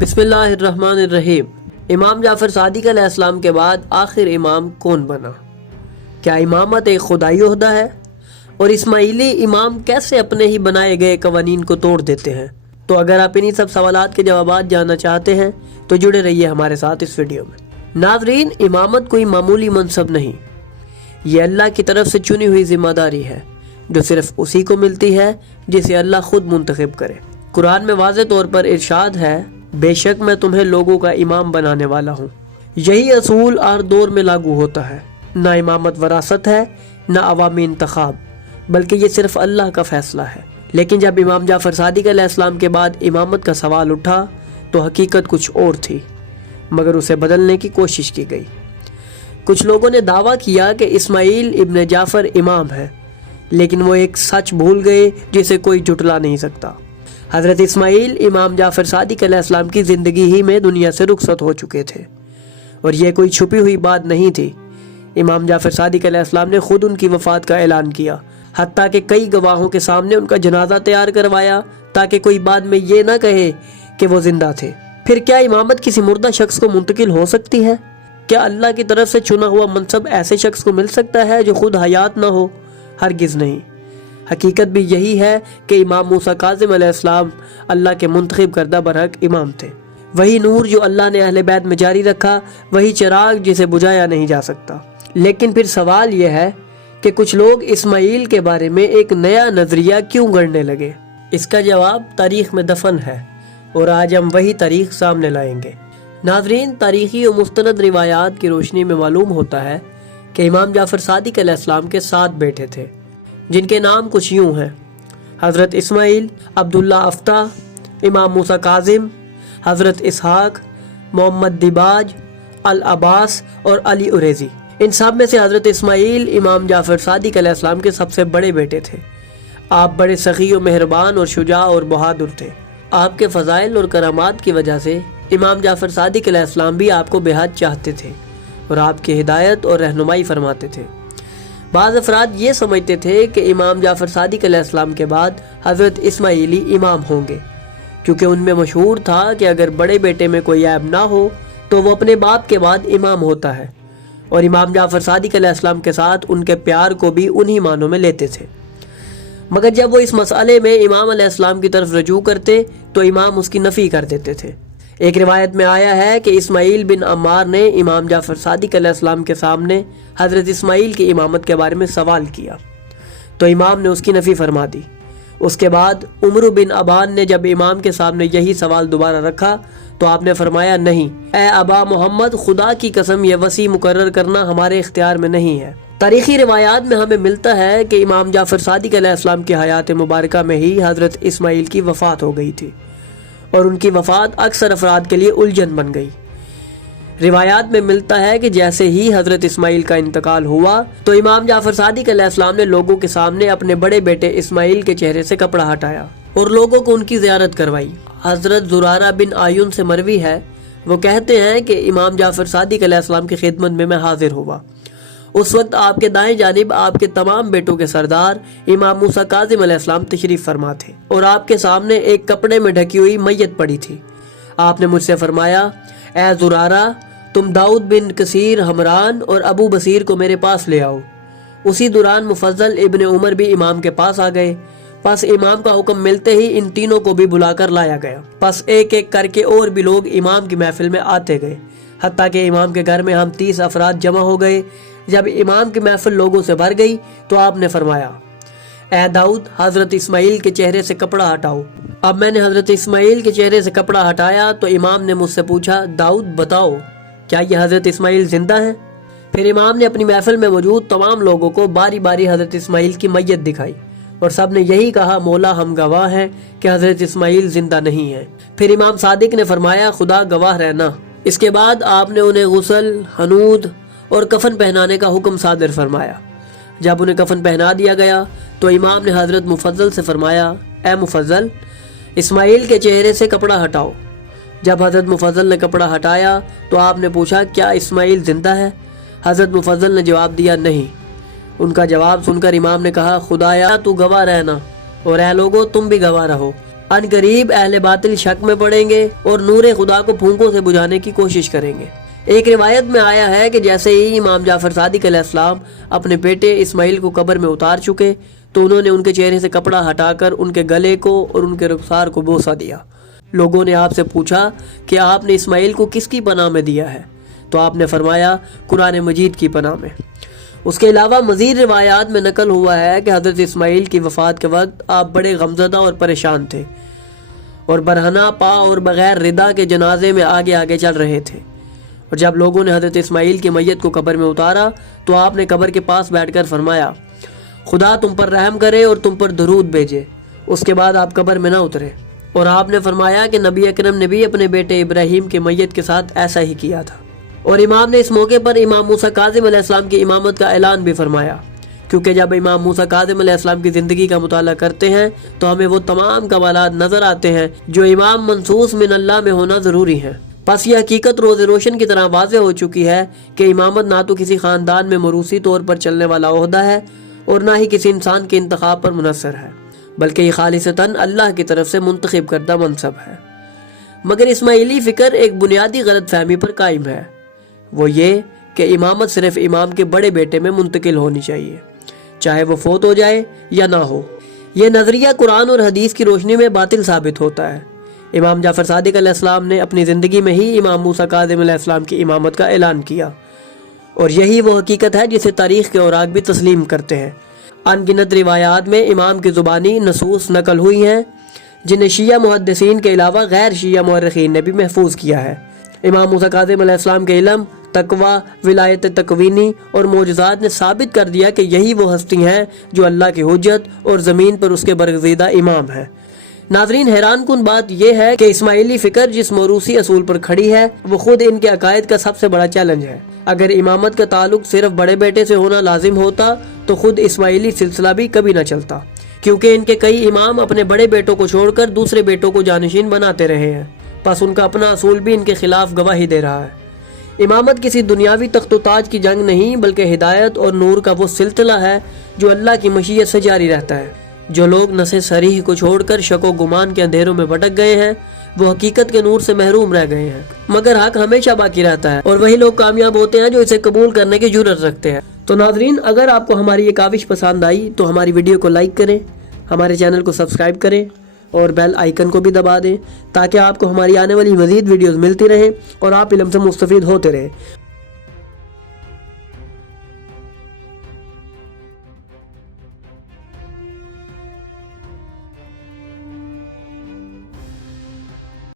بسم اللہ الرحمن الرحیم۔ امام جعفر صادق علیہ السلام کے بعد آخر امام کون بنا؟ کیا امامت ایک خدائی عہدہ ہے؟ اور اسماعیلی امام کیسے اپنے ہی بنائے گئے قوانین کو توڑ دیتے ہیں؟ تو اگر آپ انہی سب سوالات کے جوابات جاننا چاہتے ہیں تو جڑے رہیے ہمارے ساتھ اس ویڈیو میں۔ ناظرین، امامت کوئی معمولی منصب نہیں، یہ اللہ کی طرف سے چنی ہوئی ذمہ داری ہے جو صرف اسی کو ملتی ہے جسے اللہ خود منتخب کرے۔ قرآن میں واضح طور پر ارشاد ہے، بے شک میں تمہیں لوگوں کا امام بنانے والا ہوں۔ یہی اصول ہر دور میں لاگو ہوتا ہے۔ نہ امامت وراثت ہے، نہ عوامی انتخاب، بلکہ یہ صرف اللہ کا فیصلہ ہے۔ لیکن جب امام جعفر صادق علیہ السلام کے بعد امامت کا سوال اٹھا تو حقیقت کچھ اور تھی، مگر اسے بدلنے کی کوشش کی گئی۔ کچھ لوگوں نے دعویٰ کیا کہ اسماعیل ابن جعفر امام ہے، لیکن وہ ایک سچ بھول گئے جسے کوئی جھٹلا نہیں سکتا۔ حضرت اسماعیل امام جعفر صادق علیہ السلام کی زندگی ہی میں دنیا سے رخصت ہو چکے تھے، اور یہ کوئی چھپی ہوئی بات نہیں تھی۔ امام جعفر صادق علیہ السلام نے خود ان کی وفات کا اعلان کیا، حتیٰ کہ کئی گواہوں کے سامنے ان کا جنازہ تیار کروایا تاکہ کوئی بعد میں یہ نہ کہے کہ وہ زندہ تھے۔ پھر کیا امامت کسی مردہ شخص کو منتقل ہو سکتی ہے؟ کیا اللہ کی طرف سے چنا ہوا منصب ایسے شخص کو مل سکتا ہے جو خود حیات نہ ہو؟ ہرگز نہیں۔ حقیقت بھی یہی ہے کہ امام موسیٰ کاظم علیہ السلام اللہ کے منتخب کردہ برحق امام تھے۔ وہی نور جو اللہ نے اہل بیت میں جاری رکھا، وہی چراغ جسے بجھایا نہیں جا سکتا۔ لیکن پھر سوال یہ ہے کہ کچھ لوگ اسماعیل کے بارے میں ایک نیا نظریہ کیوں گڑنے لگے؟ اس کا جواب تاریخ میں دفن ہے، اور آج ہم وہی تاریخ سامنے لائیں گے۔ ناظرین، تاریخی و مستند روایات کی روشنی میں معلوم ہوتا ہے کہ امام جعفر صادق علیہ السلام کے 7 بیٹے تھے، جن کے نام کچھ یوں ہیں: حضرت اسماعیل، عبداللہ افتح، امام موسیٰ کاظم، حضرت اسحاق، محمد دباج، العباس اور علی اریزی۔ ان سب میں سے حضرت اسماعیل امام جعفر صادق علیہ السلام کے سب سے بڑے بیٹے تھے۔ آپ بڑے سخی و مہربان اور شجاع اور بہادر تھے۔ آپ کے فضائل اور کرامات کی وجہ سے امام جعفر صادق علیہ السلام بھی آپ کو بے حد چاہتے تھے اور آپ کی ہدایت اور رہنمائی فرماتے تھے۔ بعض افراد یہ سمجھتے تھے کہ امام جعفر صادق علیہ السلام کے بعد حضرت اسماعیلی امام ہوں گے، کیونکہ ان میں مشہور تھا کہ اگر بڑے بیٹے میں کوئی عیب نہ ہو تو وہ اپنے باپ کے بعد امام ہوتا ہے، اور امام جعفر صادق علیہ السلام کے ساتھ ان کے پیار کو بھی انہی معنوں میں لیتے تھے۔ مگر جب وہ اس مسئلے میں امام علیہ السلام کی طرف رجوع کرتے تو امام اس کی نفی کر دیتے تھے۔ ایک روایت میں آیا ہے کہ اسماعیل بن عمار نے امام جعفر صادق علیہ السلام کے سامنے حضرت اسماعیل کی امامت کے بارے میں سوال کیا تو امام نے اس کی نفی فرما دی۔ اس کے بعد عمر بن ابان نے جب امام کے سامنے یہی سوال دوبارہ رکھا تو آپ نے فرمایا، نہیں اے ابا محمد، خدا کی قسم یہ وسیع مقرر کرنا ہمارے اختیار میں نہیں ہے۔ تاریخی روایات میں ہمیں ملتا ہے کہ امام جعفر صادق علیہ السلام کی حیات مبارکہ میں ہی حضرت اسماعیل کی وفات ہو گئی تھی، اور ان کی وفات اکثر افراد کے لیے الجھن بن گئی۔ روایات میں ملتا ہے کہ جیسے ہی حضرت اسماعیل کا انتقال ہوا تو امام جعفر صادق علیہ السلام نے لوگوں کے سامنے اپنے بڑے بیٹے اسماعیل کے چہرے سے کپڑا ہٹایا اور لوگوں کو ان کی زیارت کروائی۔ حضرت زرارہ بن آیون سے مروی ہے، وہ کہتے ہیں کہ امام جعفر صادق علیہ السلام کی خدمت میں حاضر ہوا۔ اس وقت آپ کے دائیں جانب آپ کے تمام بیٹوں کے سردار امام موسیٰ کاظم علیہ السلام تشریف فرما تھے، اور آپ کے سامنے ایک کپڑے میں ڈھکی ہوئی میت پڑی تھی۔ آپ نے مجھ سے فرمایا، اے زرارہ، تم داؤد بن کثیر حمران اور ابو بصیر کو میرے پاس لے آؤ۔ اسی دوران مفضل ابن عمر بھی امام کے پاس آ گئے۔ پس امام کا حکم ملتے ہی ان تینوں کو بھی بلا کر لایا گیا۔ پس ایک ایک کر کے اور بھی لوگ امام کی محفل میں آتے گئے، حتیٰ کہ امام کے گھر میں ہم 30 افراد جمع ہو گئے۔ جب امام کی محفل لوگوں سے بھر گئی تو آپ نے فرمایا، اے داؤد، حضرت اسماعیل کے چہرے سے کپڑا ہٹاؤ۔ اب میں نے حضرت اسماعیل کے چہرے سے کپڑا ہٹایا تو امام نے مجھ سے پوچھا، داؤد بتاؤ، کیا یہ حضرت اسماعیل زندہ ہیں؟ پھر امام نے اپنی محفل میں موجود تمام لوگوں کو باری باری حضرت اسماعیل کی میت دکھائی، اور سب نے یہی کہا، مولا ہم گواہ ہیں کہ حضرت اسماعیل زندہ نہیں ہے۔ پھر امام صادق نے فرمایا، خدا گواہ رہنا۔ اس کے بعد آپ نے انہیں غسل، حنوط اور کفن پہنانے کا حکم صادر فرمایا۔ جب انہیں کفن پہنا دیا گیا تو امام نے حضرت مفضل سے فرمایا، اے مفضل، اسماعیل کے چہرے سے کپڑا ہٹاؤ۔ جب حضرت مفضل نے کپڑا ہٹایا تو آپ نے پوچھا، کیا اسماعیل زندہ ہے؟ حضرت مفضل نے جواب دیا، نہیں۔ ان کا جواب سن کر امام نے کہا، خدایا تو گواہ رہنا، اور اے لوگو تم بھی گواہ رہو ان قریب اہل باطل شک میں پڑیں گے اور نور خدا کو پھونکوں سے بجھانے کی کوشش کریں گے۔ ایک روایت میں آیا ہے کہ جیسے ہی امام جعفر صادق علیہ السلام اپنے بیٹے اسماعیل کو قبر میں اتار چکے تو انہوں نے ان کے چہرے سے کپڑا ہٹا کر ان کے گلے کو اور ان کے رخسار کو بوسہ دیا۔ لوگوں نے آپ سے پوچھا کہ آپ نے اسماعیل کو کس کی پناہ میں دیا ہے؟ تو آپ نے فرمایا قرآن مجید کی پناہ میں۔ اس کے علاوہ مزید روایات میں نقل ہوا ہے کہ حضرت اسماعیل کی وفات کے وقت آپ بڑے غمزدہ اور پریشان تھے اور برہنہ پا اور بغیر ردا کے جنازے میں آگے آگے چل رہے تھے، اور جب لوگوں نے حضرت اسماعیل کی میت کو قبر میں اتارا تو آپ نے قبر کے پاس بیٹھ کر فرمایا خدا تم پر رحم کرے اور تم پر درود بھیجے۔ اس کے بعد آپ قبر میں نہ اترے، اور آپ نے فرمایا کہ نبی اکرم نے بھی اپنے بیٹے ابراہیم کے میت کے ساتھ ایسا ہی کیا تھا۔ اور امام نے اس موقع پر امام موسیٰ کاظم علیہ السلام کی امامت کا اعلان بھی فرمایا، کیونکہ جب امام موسیٰ کاظم علیہ السلام کی زندگی کا مطالعہ کرتے ہیں تو ہمیں وہ تمام کمالات نظر آتے ہیں جو امام منصوص من اللہ میں ہونا ضروری ہیں۔ پس یہ حقیقت روز روشن کی طرح واضح ہو چکی ہے کہ امامت نہ تو کسی خاندان میں موروثی طور پر چلنے والا عہدہ ہے اور نہ ہی کسی انسان کے انتخاب پر منحصر ہے، بلکہ یہ خالصتاً اللہ کی طرف سے منتخب کردہ منصب ہے۔ مگر اسماعیلی فکر ایک بنیادی غلط فہمی پر قائم ہے، وہ یہ کہ امامت صرف امام کے بڑے بیٹے میں منتقل ہونی چاہیے، چاہے وہ فوت ہو جائے یا نہ ہو۔ یہ نظریہ قرآن اور حدیث کی روشنی میں باطل ثابت ہوتا ہے۔ امام جعفر صادق علیہ السلام نے اپنی زندگی میں ہی امام موسیٰ کاظم علیہ السلام کی امامت کا اعلان کیا، اور یہی وہ حقیقت ہے جسے تاریخ کے اوراق بھی تسلیم کرتے ہیں۔ ان گنت روایات میں امام کی زبانی نصوص نقل ہوئی ہیں جنہیں شیعہ محدثین کے علاوہ غیر شیعہ مورخین نے بھی محفوظ کیا ہے۔ امام موسیٰ کاظم علیہ السلام کے علم، تقوی، ولایت تکوینی اور معجزات نے ثابت کر دیا کہ یہی وہ ہستی ہیں جو اللہ کی حجت اور زمین پر اس کے برگزیدہ امام ہیں۔ ناظرین، حیران کن بات یہ ہے کہ اسماعیلی فکر جس موروثی اصول پر کھڑی ہے وہ خود ان کے عقائد کا سب سے بڑا چیلنج ہے۔ اگر امامت کا تعلق صرف بڑے بیٹے سے ہونا لازم ہوتا تو خود اسماعیلی سلسلہ بھی کبھی نہ چلتا، کیونکہ ان کے کئی امام اپنے بڑے بیٹوں کو چھوڑ کر دوسرے بیٹوں کو جانشین بناتے رہے ہیں، پس ان کا اپنا اصول بھی ان کے خلاف گواہی دے رہا ہے۔ امامت کسی دنیاوی تخت و تاج کی جنگ نہیں، بلکہ ہدایت اور نور کا وہ سلسلہ ہے جو اللہ کی مشیت سے جاری رہتا ہے۔ جو لوگ نص صریح کو چھوڑ کر شک و گمان کے اندھیروں میں بھٹک گئے ہیں وہ حقیقت کے نور سے محروم رہ گئے ہیں، مگر حق ہمیشہ باقی رہتا ہے، اور وہی لوگ کامیاب ہوتے ہیں جو اسے قبول کرنے کی جرأت رکھتے ہیں۔ تو ناظرین، اگر آپ کو ہماری یہ کاوش پسند آئی تو ہماری ویڈیو کو لائک کریں، ہمارے چینل کو سبسکرائب کریں اور بیل آئیکن کو بھی دبا دیں تاکہ آپ کو ہماری آنے والی مزید ویڈیوز ملتی رہیں اور آپ علم سے مستفید ہوتے رہیں۔